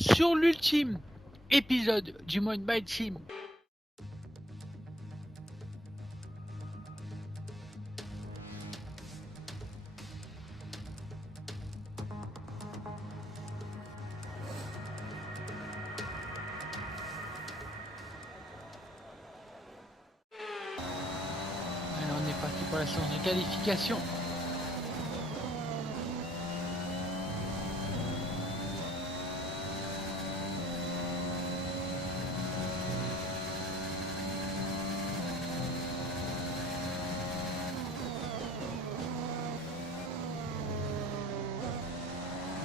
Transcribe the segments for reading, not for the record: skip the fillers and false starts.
sur l'ultime épisode du Mind by Team. Alors on est parti pour la séance de qualification.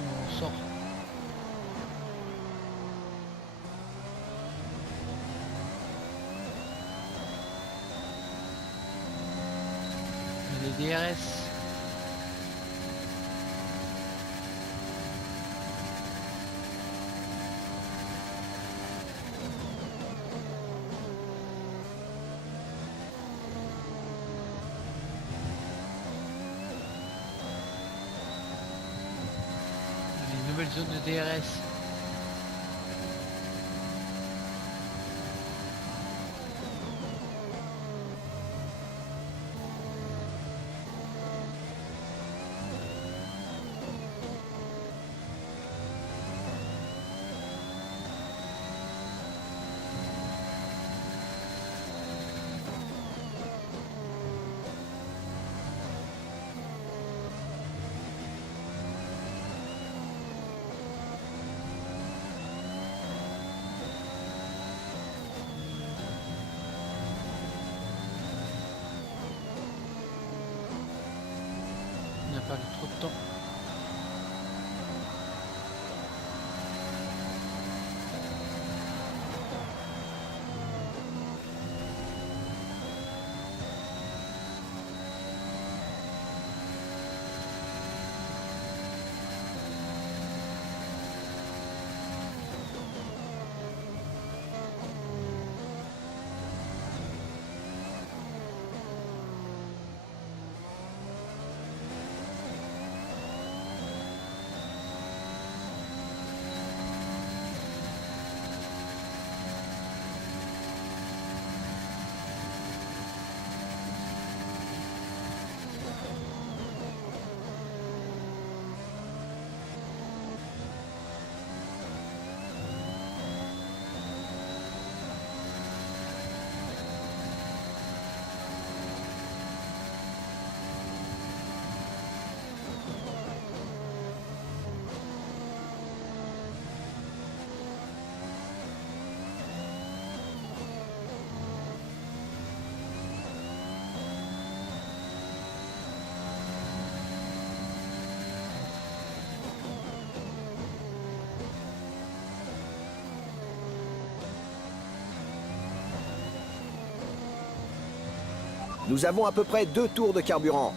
On sort. Les DRS. Les nouvelles zones de DRS. On n'a pas trop de temps. Nous avons à peu près 2 tours de carburant.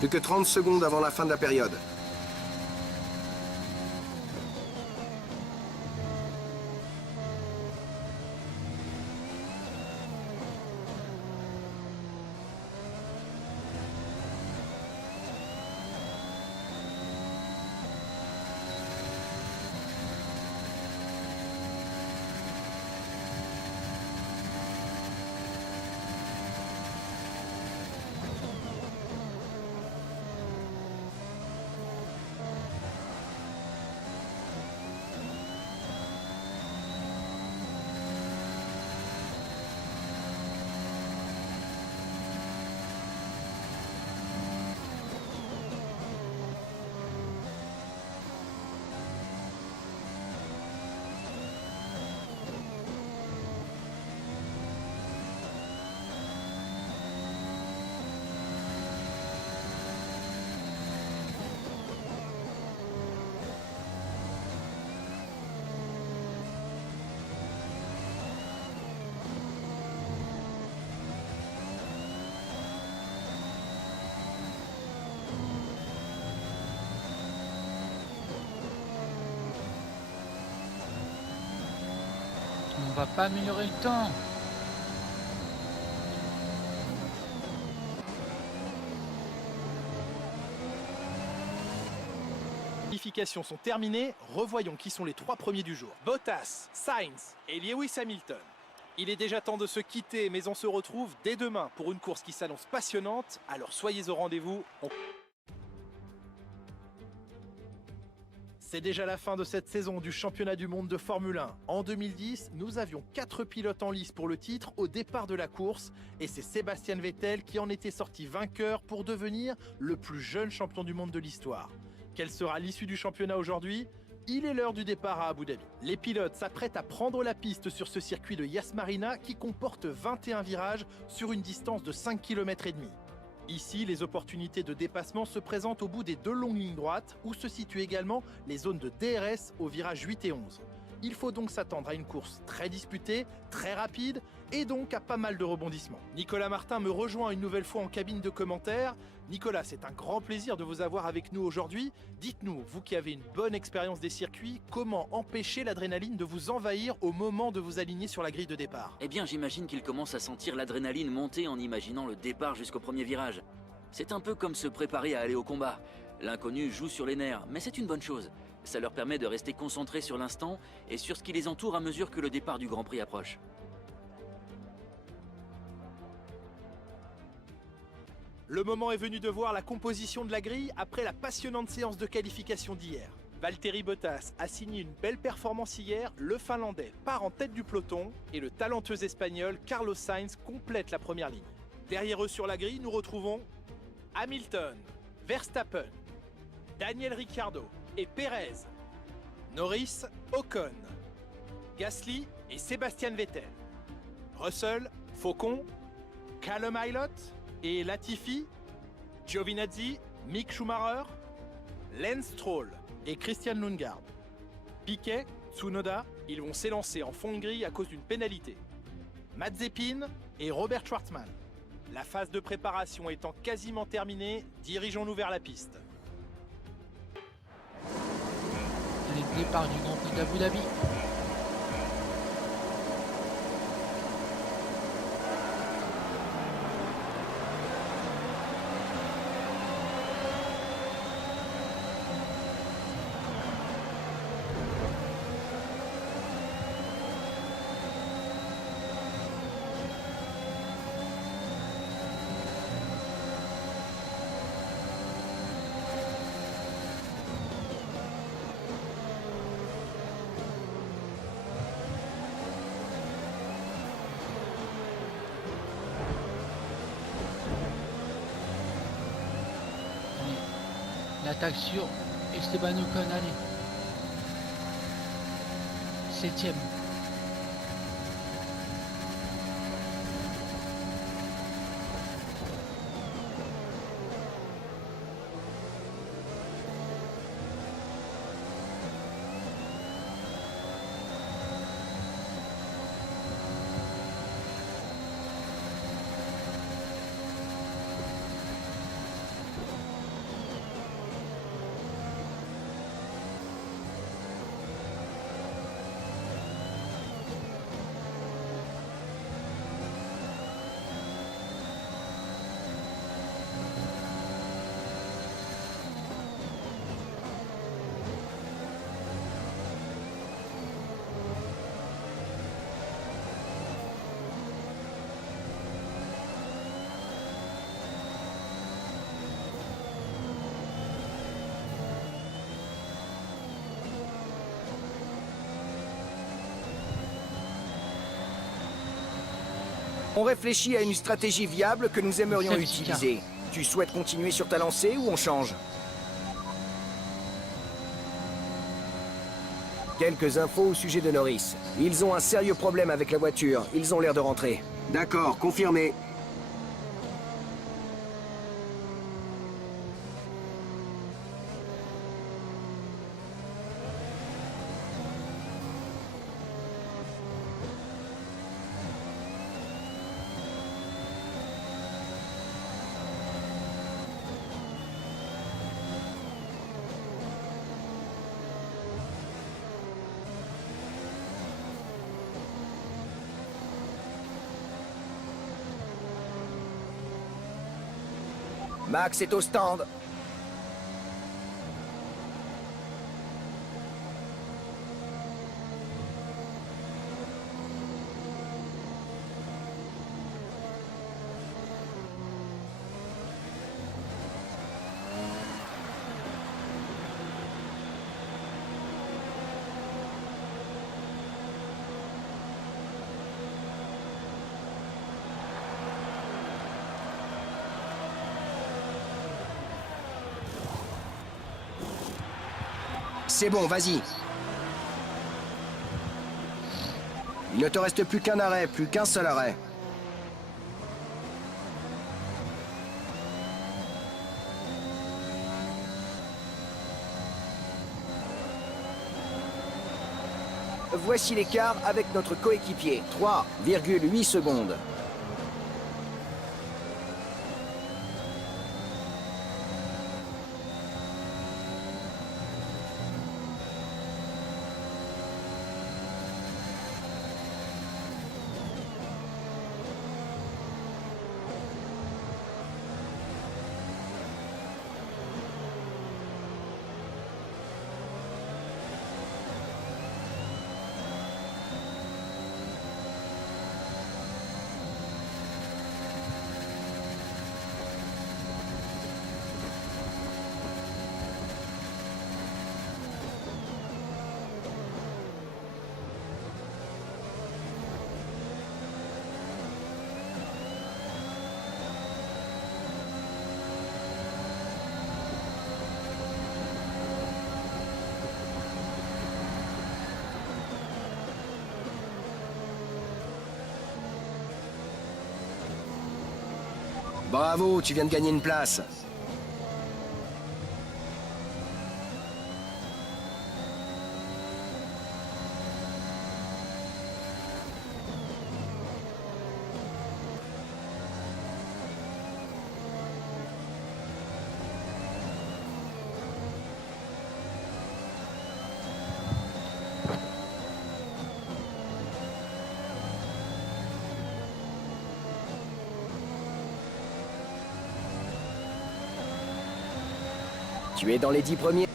Plus que 30 secondes avant la fin de la période. va pas améliorer le temps. Les qualifications sont terminées, revoyons qui sont les 3 premiers du jour. Bottas, Sainz et Lewis Hamilton. Il est déjà temps de se quitter, mais on se retrouve dès demain pour une course qui s'annonce passionnante, alors soyez au rendez-vous. C'est déjà la fin de cette saison du championnat du monde de Formule 1. En 2010, nous avions 4 pilotes en lice pour le titre au départ de la course, et c'est Sébastien Vettel qui en était sorti vainqueur pour devenir le plus jeune champion du monde de l'histoire. Quelle sera l'issue du championnat aujourd'hui ? Il est l'heure du départ à Abu Dhabi. Les pilotes s'apprêtent à prendre la piste sur ce circuit de Yas Marina qui comporte 21 virages sur une distance de 5,5 km. Ici, les opportunités de dépassement se présentent au bout des 2 longues lignes droites où se situent également les zones de DRS aux virages 8 et 11. Il faut donc s'attendre à une course très disputée, très rapide et donc à pas mal de rebondissements. Nicolas Martin me rejoint une nouvelle fois en cabine de commentaires. Nicolas, c'est un grand plaisir de vous avoir avec nous aujourd'hui. Dites-nous, vous qui avez une bonne expérience des circuits, comment empêcher l'adrénaline de vous envahir au moment de vous aligner sur la grille de départ ? Eh bien, j'imagine qu'il commence à sentir l'adrénaline monter en imaginant le départ jusqu'au premier virage. C'est un peu comme se préparer à aller au combat. L'inconnu joue sur les nerfs, mais c'est une bonne chose. Ça leur permet de rester concentrés sur l'instant et sur ce qui les entoure à mesure que le départ du Grand Prix approche. Le moment est venu de voir la composition de la grille après la passionnante séance de qualification d'hier. Valtteri Bottas a signé une belle performance hier, le Finlandais part en tête du peloton et le talentueux Espagnol Carlos Sainz complète la première ligne. Derrière eux sur la grille, nous retrouvons Hamilton, Verstappen, Daniel Ricciardo et Perez, Norris, Ocon, Gasly et Sébastien Vettel, Russell, Faucon, Callum Ilott et Latifi, Giovinazzi, Mick Schumacher, Lance Stroll et Christian Lundgaard. Piquet, Tsunoda, ils vont s'élancer en fond de grille à cause d'une pénalité. Mazepin et Robert Schwartzman. La phase de préparation étant quasiment terminée, dirigeons-nous vers la piste. Les départs du Grand Prix d'Abu Dhabi. L'attaque sur Esteban Ocon, allez. 7ème. On réfléchit à une stratégie viable que nous aimerions Safety car. utiliser. Tu souhaites continuer sur ta lancée ou on change? Quelques infos au sujet de Norris. Ils ont un sérieux problème avec la voiture. Ils ont l'air de rentrer. D'accord, confirmé. Max est au stand. C'est bon, vas-y. Il ne te reste plus qu'un arrêt, plus qu'un seul arrêt. Voici l'écart avec notre coéquipier. 3,8 secondes. Bravo, tu viens de gagner une place. Tu es dans les 10 premiers.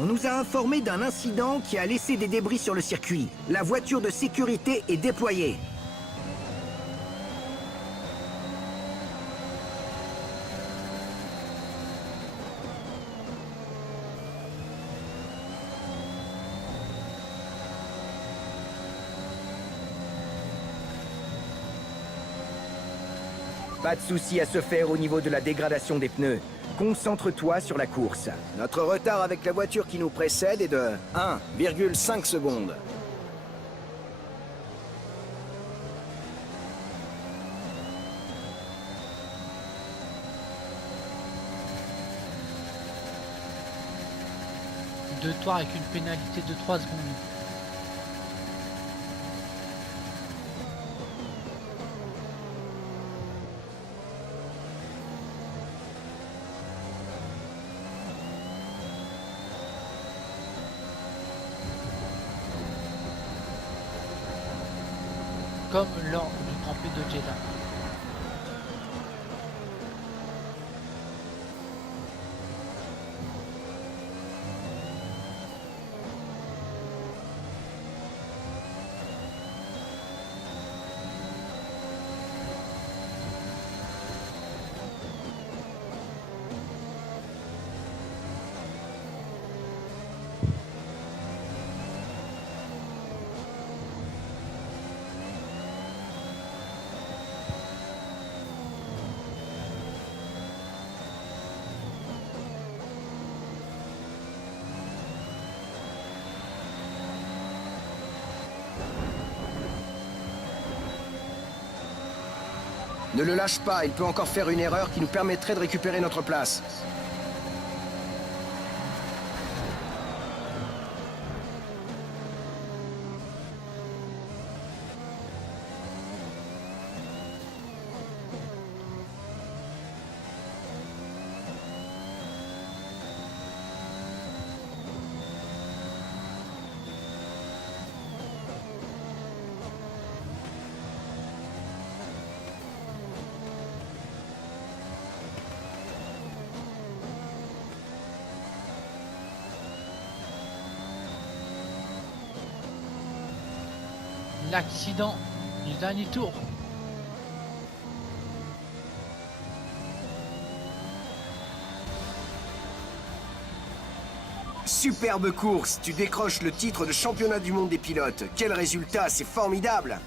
On nous a informé d'un incident qui a laissé des débris sur le circuit. La voiture de sécurité est déployée. Pas de souci à se faire au niveau de la dégradation des pneus. Concentre-toi sur la course. Notre retard avec la voiture qui nous précède est de 1,5 secondes. De toi avec une pénalité de 3 secondes. Comme lors du Grand Prix de Jeddah. Ne le lâche pas, il peut encore faire une erreur qui nous permettrait de récupérer notre place. l'accident du dernier tour. Superbe course, tu décroches le titre de championnat du monde des pilotes. Quel résultat, c'est formidable!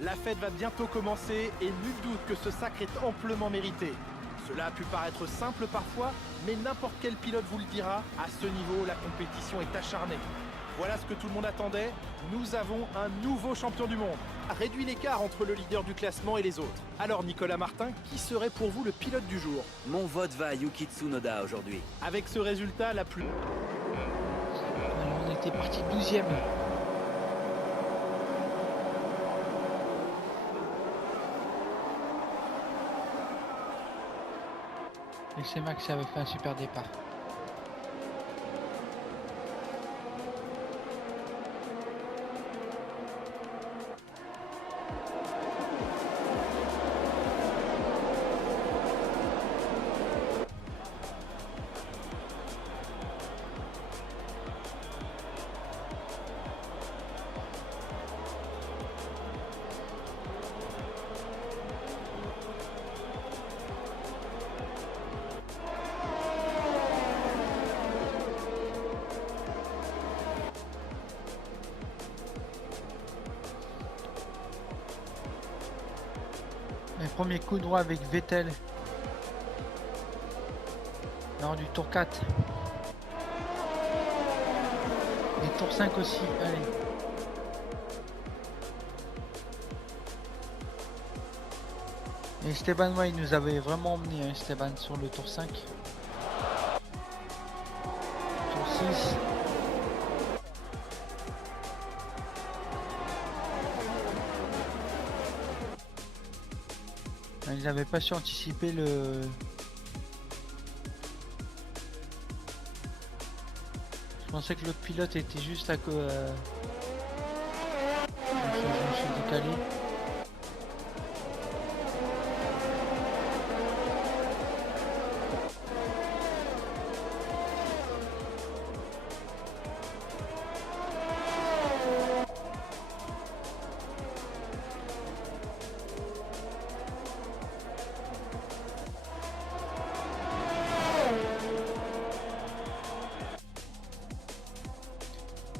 La fête va bientôt commencer et nul doute que ce sacre est amplement mérité. Cela a pu paraître simple parfois, mais n'importe quel pilote vous le dira, à ce niveau, la compétition est acharnée. Voilà ce que tout le monde attendait, nous avons un nouveau champion du monde. Réduit l'écart entre le leader du classement et les autres. Alors Nicolas Martin, qui serait pour vous le pilote du jour? Mon vote va à Yuki Tsunoda aujourd'hui. Avec ce résultat, la plus... Alors, on était parti 12e. Et c'est Max qui avait fait un super départ. Un premier coup droit avec Vettel lors du tour 4 et tour 5 aussi. Allez, et Esteban, ouais, il nous avait vraiment emmené, hein, Esteban, sur le tour 5, tour 6. Ils n'avaient pas su anticiper le... Je pensais que l'autre pilote était juste à côté. Je me suis décalé.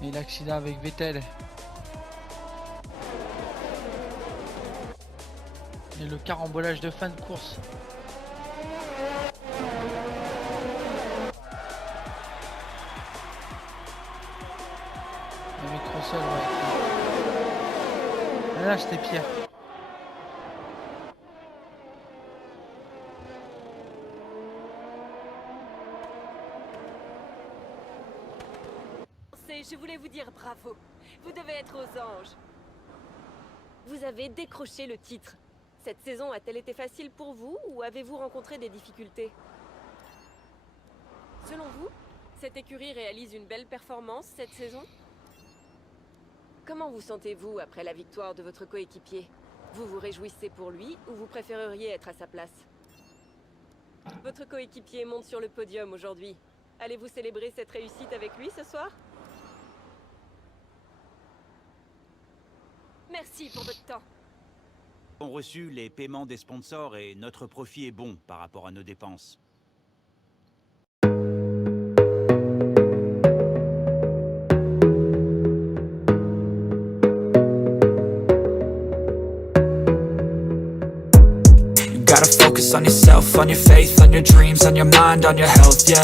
Et l'accident avec Vettel. Et le carambolage de fin de course. Avec Russell, ouais. Et là, c'était Pierre. Je voulais vous dire bravo. Vous devez être aux anges. Vous avez décroché le titre. Cette saison a-t-elle été facile pour vous ou avez-vous rencontré des difficultés? Selon vous, cette écurie réalise une belle performance cette saison? Comment vous sentez-vous après la victoire de votre coéquipier? Vous vous réjouissez pour lui ou vous préféreriez être à sa place? Votre coéquipier monte sur le podium aujourd'hui. Allez-vous célébrer cette réussite avec lui ce soir? Merci pour votre temps. On a reçu les paiements des sponsors et notre profit est bon par rapport à nos dépenses. You gotta focus on yourself, on your faith, on your dreams, on your mind, on your health, yeah.